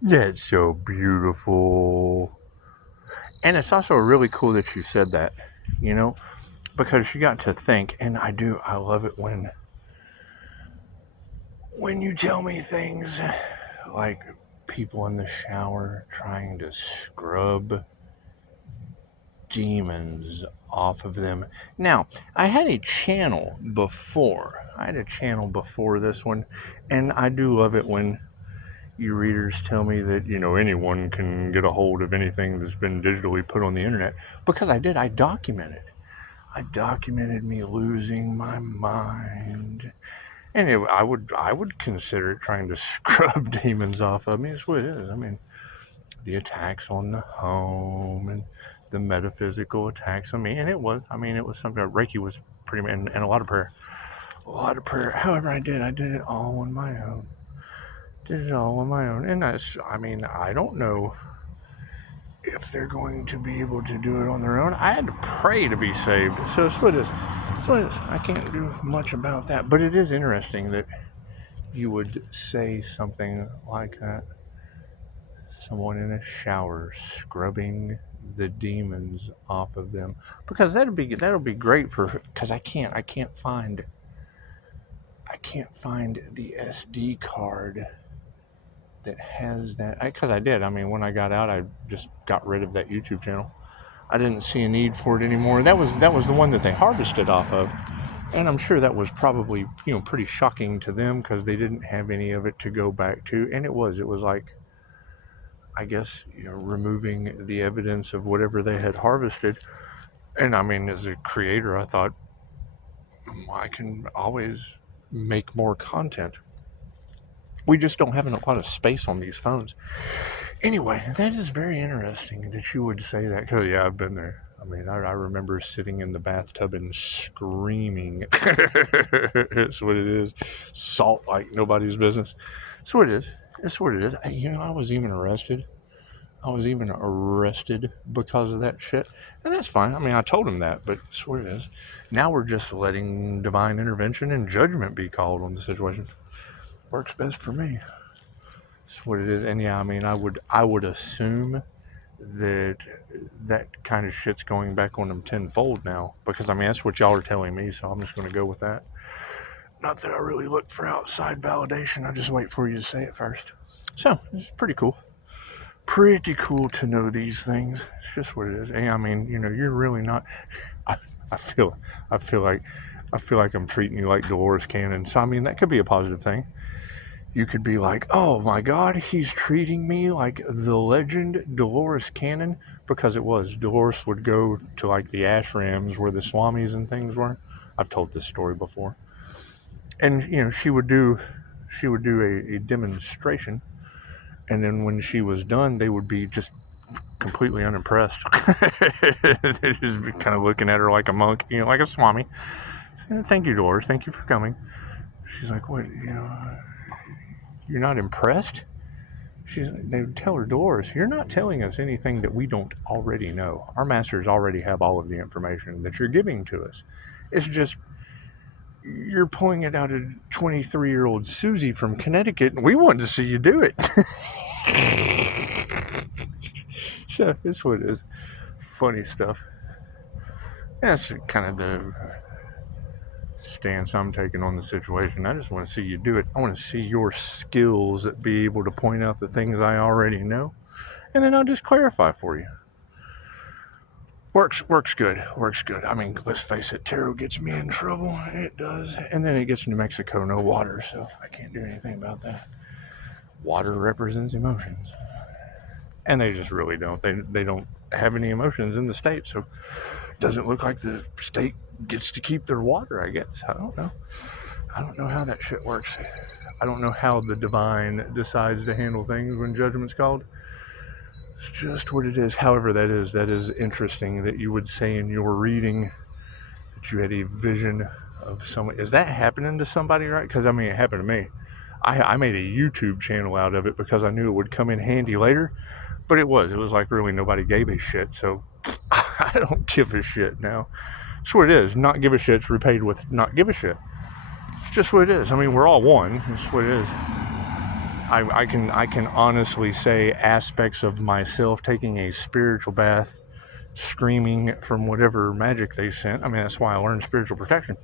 That's so beautiful. And it's also really cool that you said that, you know, because you got to think, and I love it when you tell me things like people in the shower trying to scrub demons off of them. Now, I had a channel before. I had a channel before this one, and I do love it when you readers tell me that, anyone can get a hold of anything that's been digitally put on the internet. Because I did, I documented. I documented me losing my mind. And I would consider it trying to scrub demons off of me. That's what it is. I mean, the attacks on the home and the metaphysical attacks on me. And it was something. Reiki was pretty much, and a lot of prayer. A lot of prayer. However, I did it all on my own. Did it all on my own. And I don't know if they're going to be able to do it on their own. I had to pray to be saved. So it's what it is. It's what it is. I can't do much about that. But it is interesting that you would say something like that. Someone in a shower scrubbing the demons off of them, because that'll be great because I can't find the SD card that has that, because I did. I mean, when I got out, I just got rid of that YouTube channel. I didn't see a need for it anymore. That was the one that they harvested off of, and I'm sure that was probably pretty shocking to them because they didn't have any of it to go back to, and it was like, I guess, removing the evidence of whatever they had harvested. And I mean, as a creator, I thought, I can always make more content. We just don't have a lot of space on these phones. Anyway, that is very interesting that you would say that, because yeah, I've been there. I mean, I remember sitting in the bathtub and screaming. That's what it is. Salt like nobody's business. That's what it is. That's what it is. I was even arrested. Because of that shit. And that's fine. I mean, I told him that, but that's what it is. Now we're just letting divine intervention and judgment be called on the situation. Works best for me. That's what it is. And yeah, I mean, I would assume that kind of shit's going back on them tenfold now. Because, I mean, that's what y'all are telling me, so I'm just going to go with that. Not that I really look for outside validation. I just wait for you to say it first. So, it's pretty cool. Pretty cool to know these things. It's just what it is. And I mean, you're really not. I feel like I'm treating you like Dolores Cannon. So I mean, that could be a positive thing. You could be like, oh my God, he's treating me like the legend Dolores Cannon, because it was. Dolores would go to like the ashrams where the swamis and things were. I've told this story before. And she would do a demonstration. And then when she was done, they would be just completely unimpressed. They'd just be kind of looking at her like a monk, like a swami. So, thank you, Dolores. Thank you for coming. She's like, what, you're not impressed? They would tell her, Dolores, you're not telling us anything that we don't already know. Our masters already have all of the information that you're giving to us. It's just, you're pulling it out of 23-year-old Susie from Connecticut, and we wanted to see you do it. So that's what it is. Funny stuff. That's kind of the stance I'm taking on the situation. I just want to see you do it. I want to see your skills at be able to point out the things I already know, and then I'll just clarify for you. Works good. I mean, let's face it, tarot gets me in trouble. It does. And then it gets New Mexico, no water, so I can't do anything about that. Water represents emotions. And they just really don't. They don't have any emotions in the state, so it doesn't look like the state gets to keep their water, I guess. I don't know. I don't know how that shit works. I don't know how the divine decides to handle things when judgment's called. It's just what it is. However, that is interesting that you would say in your reading that you had a vision of someone. Is that happening to somebody, right? Because, I mean, it happened to me. I made a YouTube channel out of it because I knew it would come in handy later. But it was like really nobody gave a shit. So I don't give a shit now. That's what it is. Not give a shit's repaid with not give a shit. It's just what it is. I mean, we're all one. That's what it is. I can honestly say aspects of myself taking a spiritual bath, screaming from whatever magic they sent. I mean, that's why I learned spiritual protection.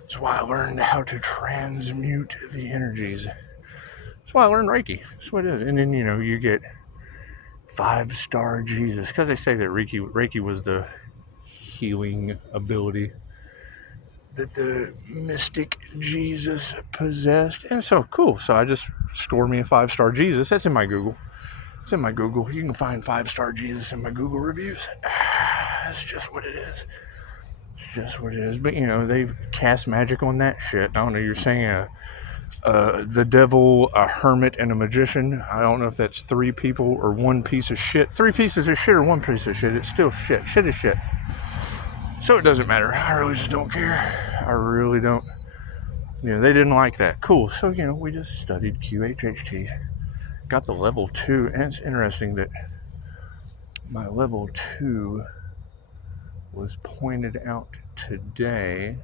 That's why I learned how to transmute the energies. That's why I learned Reiki. That's what it is. And then, you get 5-star Jesus, because they say that Reiki was the healing ability that the mystic Jesus possessed. And so cool. So I just scored me a 5-star Jesus. That's in my Google. It's in my Google. You can find 5-star Jesus in my Google reviews. That's just what it is. It's just what it is. But they've cast magic on that shit. I don't know. You're saying the devil, a hermit, and a magician. I don't know if that's 3 people or 1 piece of shit. 3 pieces of shit or 1 piece of shit. It's still shit. Shit is shit. So it doesn't matter. I really just don't care. I really don't. They didn't like that. Cool. So, we just studied QHHT. Got the level 2. And it's interesting that my level 2 was pointed out today.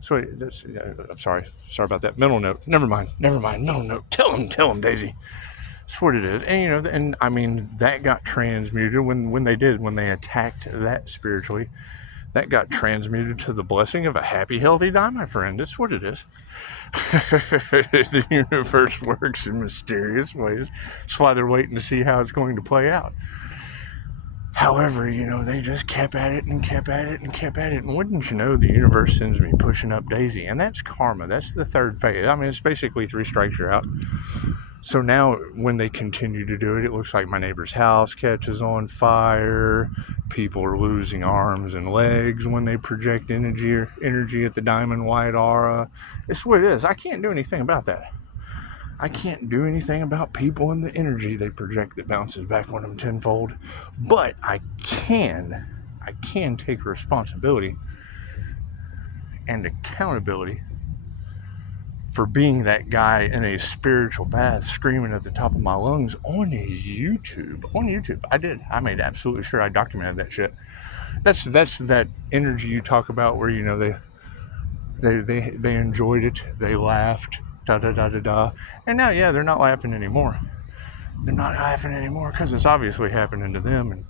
So I'm sorry about that. Mental note. Never mind. Mental note. Tell him, Daisy. That's what it is. And and I mean, that got transmuted when they attacked that spiritually. That got transmuted to the blessing of a happy, healthy die, my friend. That's what it is. The universe works in mysterious ways. That's why they're waiting to see how it's going to play out. However, they just kept at it. And wouldn't you know, the universe sends me pushing up Daisy. And that's karma. That's the 3rd phase. I mean, it's basically 3 strikes, you're out. So now, when they continue to do it, it looks like my neighbor's house catches on fire. People are losing arms and legs when they project energy at the diamond white aura. It's what it is. I can't do anything about that. I can't do anything about people and the energy they project that bounces back on them tenfold. But I can take responsibility and accountability for being that guy in a spiritual bath screaming at the top of my lungs on YouTube. I did. I made absolutely sure I documented that shit. That's that energy you talk about where, they enjoyed it, they laughed, da. And now, they're not laughing anymore. They're not laughing anymore because it's obviously happening to them, and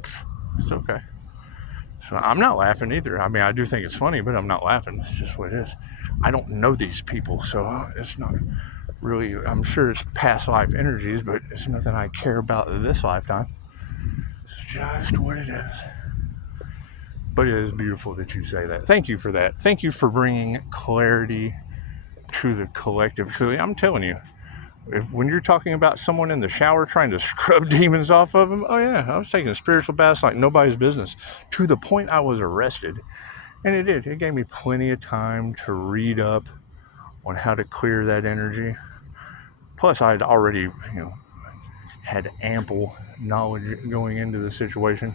it's okay. So I'm not laughing either. I mean, I do think it's funny, but I'm not laughing. It's just what it is. I don't know these people, so it's not really, I'm sure it's past life energies, but it's nothing I care about this lifetime. It's just what it is. But it is beautiful that you say that. Thank you for that. Thank you for bringing clarity to the collective. Because I'm telling you, when you're talking about someone in the shower trying to scrub demons off of them, oh yeah, I was taking a spiritual bath like nobody's business, to the point I was arrested. And it gave me plenty of time to read up on how to clear that energy. Plus, I'd already, had ample knowledge going into the situation.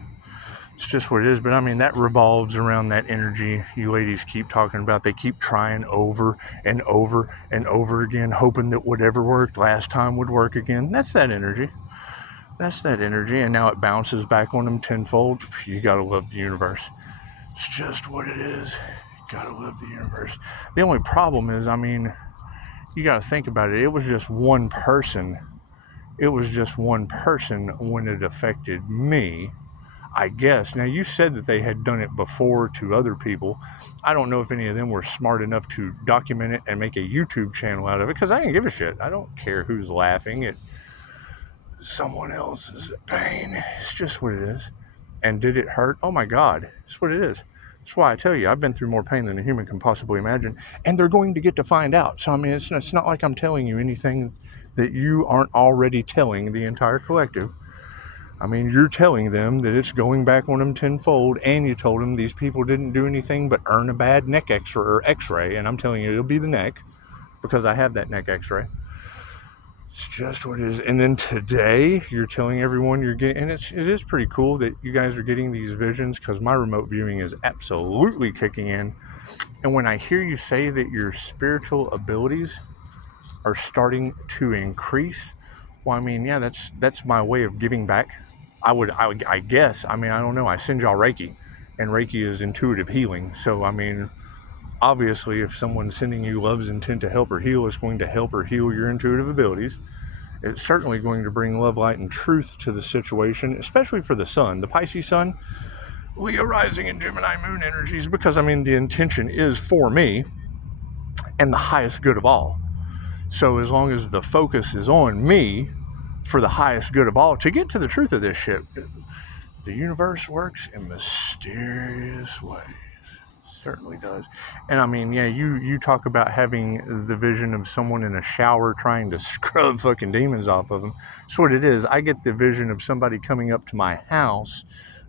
It's just what it is. But I mean, that revolves around that energy you ladies keep talking about. They keep trying over and over and over again, hoping that whatever worked last time would work again. That's that energy. And now it bounces back on them tenfold. You gotta love the universe. It's just what it is. You gotta love the universe. The only problem is, I mean, you gotta think about it. It was just one person. When it affected me, I guess. Now, you said that they had done it before to other people. I don't know if any of them were smart enough to document it and make a YouTube channel out of it, because I didn't give a shit. I don't care who's laughing at someone else's pain. It's just what it is. And did it hurt? Oh my God. It's what it is. That's why I tell you, I've been through more pain than a human can possibly imagine. And they're going to get to find out. So, I mean, it's not like I'm telling you anything that you aren't already telling the entire collective. I mean, you're telling them that it's going back on them tenfold, and you told them these people didn't do anything but earn a bad neck x-ray, and I'm telling you, it'll be the neck, because I have that neck x-ray. It's just what it is. And then today, you're telling everyone you're getting, and it is pretty cool that you guys are getting these visions, because my remote viewing is absolutely kicking in. And when I hear you say that your spiritual abilities are starting to increase, well, I mean, yeah, that's my way of giving back. I guess, I mean, I don't know. I send y'all Reiki, and Reiki is intuitive healing. So, I mean, Obviously, if someone's sending you love's intent to help or heal, it's going to help or heal your intuitive abilities. It's certainly going to bring love, light, and truth to the situation, especially for the sun. The Pisces sun, Leo rising and Gemini moon energies, because, I mean, the intention is for me and the highest good of all. So as long as the focus is on me for the highest good of all, to get to the truth of this shit, the universe works in mysterious ways. Certainly does. And I mean, yeah, you talk about having the vision of someone in a shower trying to scrub fucking demons off of them. That's what it is. I get the vision of somebody coming up to my house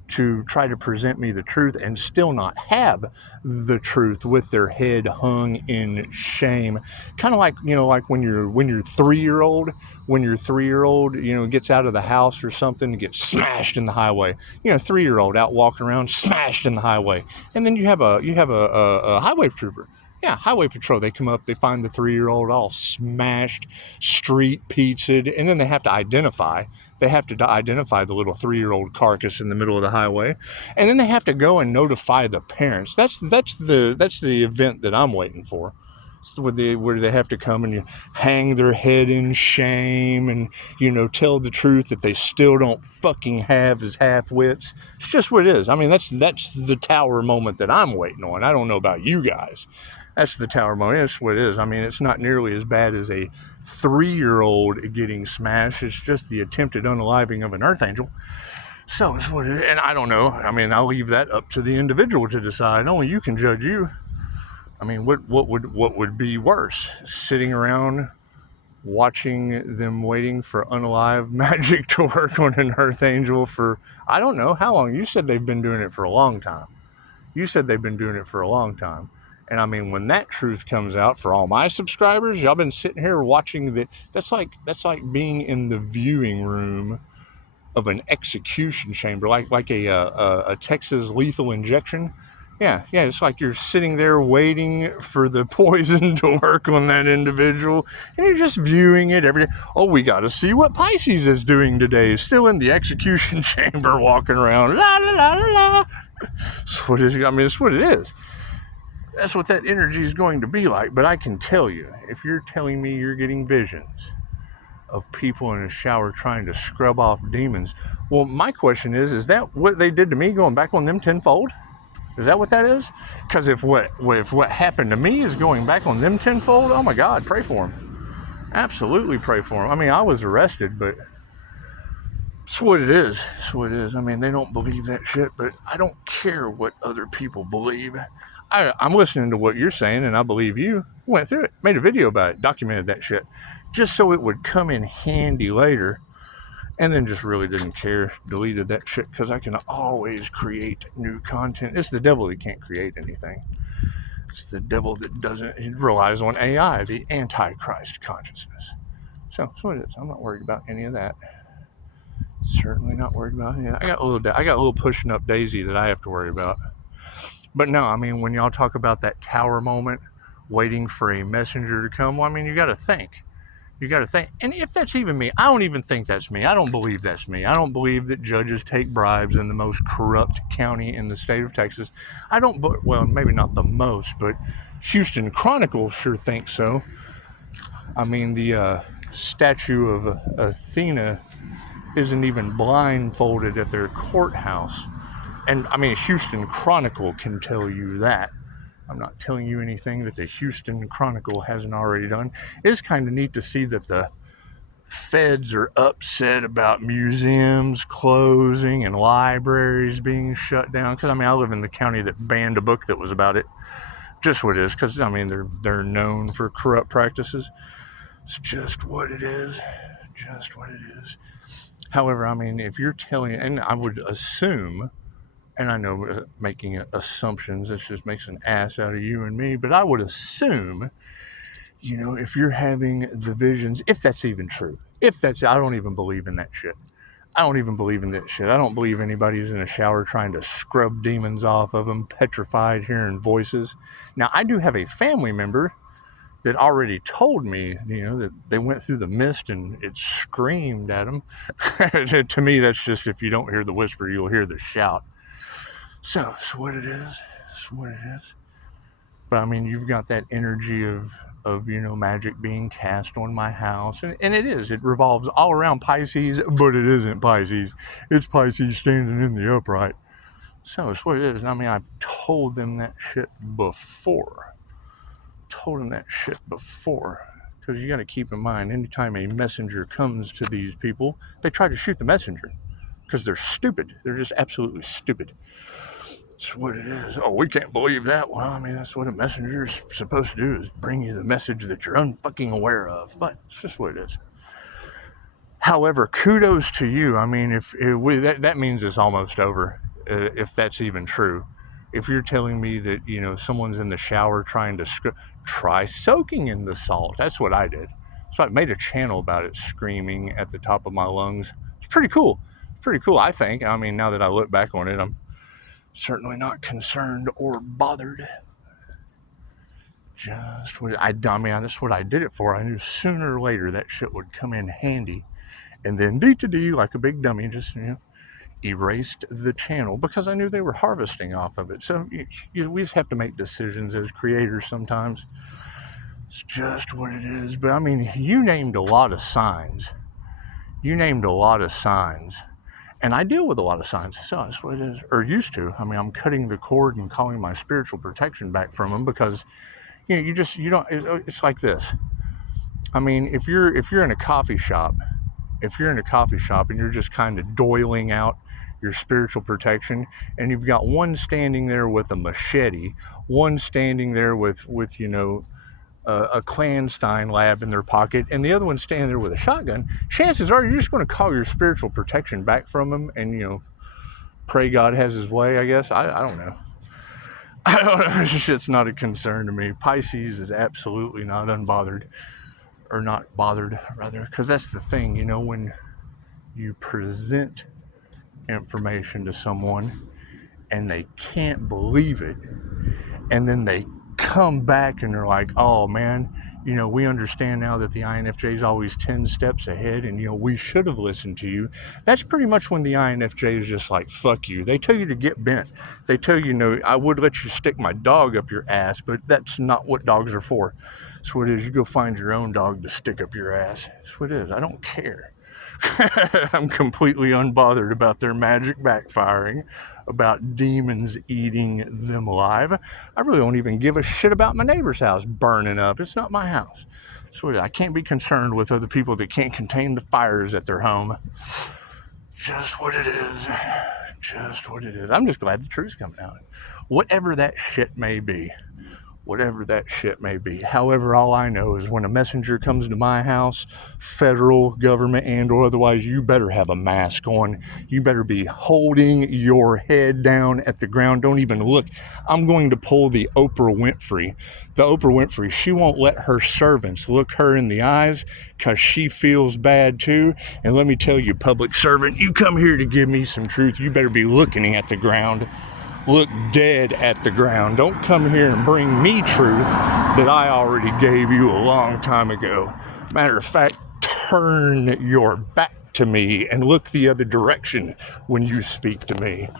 to try to present me the truth and still not have the truth, with their head hung in shame. Kind of like, you know, like when your 3-year-old, you know, gets out of the house or something and gets smashed in the highway. You know, 3-year-old out walking around, smashed in the highway. And then you have a highway trooper. Yeah, highway patrol. They come up, they find the 3-year-old all smashed, street pizzaed, and then they have to identify. They have to identify the little 3-year-old carcass in the middle of the highway, and then they have to go and notify the parents. That's the event that I'm waiting for. It's where they have to come and hang their head in shame and, you know, tell the truth that they still don't fucking have as half-wits. It's just what it is. I mean, that's the tower moment that I'm waiting on. I don't know about you guys. That's the tower moment. That's what it is. I mean, it's not nearly as bad as a 3-year-old getting smashed. It's just the attempted unaliving of an archangel. So it's what it is. And I don't know. I mean, I'll leave that up to the individual to decide. Only you can judge you. I mean, what would be worse? Sitting around watching them waiting for unalive magic to work on an archangel for, I don't know, how long? You said they've been doing it for a long time. And I mean, when that truth comes out for all my subscribers, y'all been sitting here watching that's like being in the viewing room of an execution chamber, like a Texas lethal injection. Yeah, it's like you're sitting there waiting for the poison to work on that individual, and you're just viewing it every day. Oh, we got to see what Pisces is doing today. Still in the execution chamber, walking around. La la la la la. That's what it is. I mean, it's what it is. That's what that energy is going to be like. But I can tell you, if you're telling me you're getting visions of people in a shower trying to scrub off demons, well, my question is that what they did to me going back on them tenfold? Is that what that is? Because if what happened to me is going back on them tenfold, oh my God, pray for them. Absolutely pray for them. I mean, I was arrested, but it's what it is. I mean, they don't believe that shit, but I don't care what other people believe. I'm listening to what you're saying, and I believe you. Went through it, made a video about it, documented that shit, just so it would come in handy later. And then just really didn't care, deleted that shit, because I can always create new content. It's the devil that can't create anything. It's the devil that doesn't, it relies on AI, the Antichrist consciousness. So that's what it is. I'm not worried about any of that. Certainly not worried about any of that. I got a little pushing up Daisy that I have to worry about. But no, I mean, when y'all talk about that tower moment, waiting for a messenger to come, well, I mean, you got to think. And if that's even me, I don't even think that's me. I don't believe that's me. I don't believe that judges take bribes in the most corrupt county in the state of Texas. Well, maybe not the most, but Houston Chronicle sure thinks so. I mean, the statue of Athena isn't even blindfolded at their courthouse. And I mean, Houston Chronicle can tell you that. I'm not telling you anything that the Houston Chronicle hasn't already done. It's kind of neat to see that the feds are upset about museums closing and libraries being shut down. Because, I mean, I live in the county that banned a book that was about it. Just what it is. Because, I mean, they're known for corrupt practices. It's just what it is. However, I mean, if you're telling, and I would assume, and I know making assumptions, this just makes an ass out of you and me, but I would assume, you know, if you're having the visions, if that's even true, I don't even believe in that shit. I don't believe anybody's in a shower trying to scrub demons off of them, petrified, hearing voices. Now, I do have a family member that already told me, you know, that they went through the mist and it screamed at them. To me, that's just, if you don't hear the whisper, you'll hear the shout. So, it's what it is. But I mean, you've got that energy of magic being cast on my house, and it revolves all around Pisces, but it isn't Pisces. It's Pisces standing in the upright. So it's what it is. And I mean, I've told them that shit before. Because you got to keep in mind, anytime a messenger comes to these people, they try to shoot the messenger because they're stupid. They're just absolutely stupid. That's what it is. Oh, we can't believe that. Well, I mean, that's what a messenger is supposed to do, is bring you the message that you're unfucking aware of. But it's just what it is. However, kudos to you. I mean, that means it's almost over, if that's even true. If you're telling me that, someone's in the shower trying to try soaking in the salt. That's what I did. So I made a channel about it, screaming at the top of my lungs. It's pretty cool. I think. I mean, now that I look back on it, I'm certainly not concerned or bothered. Just what that's what I did it for. I knew sooner or later that shit would come in handy. And then like a big dummy, just, erased the channel because I knew they were harvesting off of it. So we just have to make decisions as creators sometimes. It's just what it is. But I mean, you named a lot of signs. And I deal with a lot of signs. So that's what it is. Or used to. I mean, I'm cutting the cord and calling my spiritual protection back from them because, it's like this. I mean, if you're in a coffee shop, and you're just kind of doiling out your spiritual protection, and you've got one standing there with a machete, one standing there with a clandestine lab in their pocket, and the other one standing there with a shotgun, chances are you're just going to call your spiritual protection back from them and, pray God has his way, I guess. I don't know. This shit's not a concern to me. Pisces is absolutely not unbothered. Or not bothered, rather. Because that's the thing, when you present information to someone and they can't believe it, and then they come back and they're like, oh man, we understand now that the INFJ is always 10 steps ahead, and we should have listened to you. That's pretty much when the INFJ is just like, fuck you. They tell you to get bent. They tell you, I would let you stick my dog up your ass, but that's not what dogs are for. That's what it is. You go find your own dog to stick up your ass. That's what it is. I don't care. I'm completely unbothered about their magic backfiring, about demons eating them alive. I really don't even give a shit about my neighbor's house burning up. It's not my house. So I can't be concerned with other people that can't contain the fires at their home. Just what it is. I'm just glad the truth's coming out. Whatever that shit may be. However, all I know is when a messenger comes to my house, federal government and or otherwise, you better have a mask on. You better be holding your head down at the ground. Don't even look. I'm going to pull the Oprah Winfrey. She won't let her servants look her in the eyes because she feels bad too. And let me tell you, public servant, you come here to give me some truth, you better be looking at the ground. Look dead at the ground. Don't come here and bring me truth that I already gave you a long time ago. Matter of fact, turn your back to me and look the other direction when you speak to me.